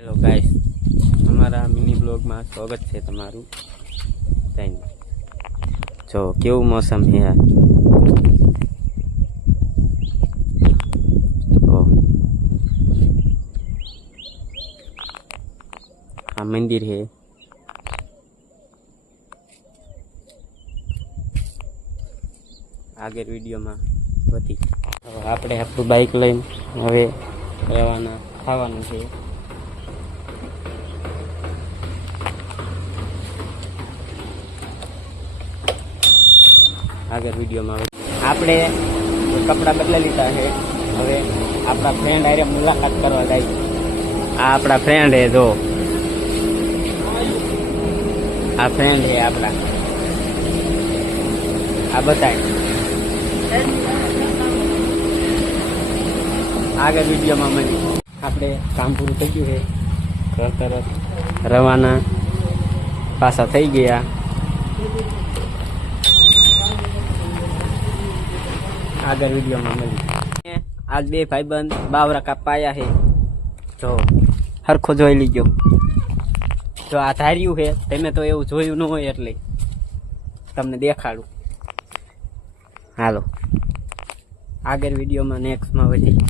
Hello guys, અમારા mini બ્લોગમાં સ્વાગત છે તમારું. જો કેવું મોસમ છે યાર. આ મંદિર છે. આગળ વિડીયોમાં બધી આપણે આપણું બાઇક લઈને હવે રહેવાના ખાવાનું છે. આગળ વિડીયોમાં આપણે કપડાં બદલાઈ લીધા છે. હવે આપણા ફ્રેન્ડ હારે મુલાકાત કરવા જાય. આ આપણા ફ્રેન્ડ છે. જો આ ફ્રેન્ડ છે આપણા. આ બતાય આગળ વિડીયોમાં મળી. આપણે કામ પૂરું થઈ ગયું છે. ઘર તરફ રવાના પાછા થઈ ગયા. આગળ વિડીયોમાં મળી. આજ બે ભાઈબંધ બાવરા કાપાયા છે. જો હરખો જોઈ લીજો. જો આ ધાર્યું છે, તમે તો એવું જોયું ન હોય એટલે તમને દેખાડું. હાલો આગળ વિડીયોમાં નેક્સ્ટમાં વધી.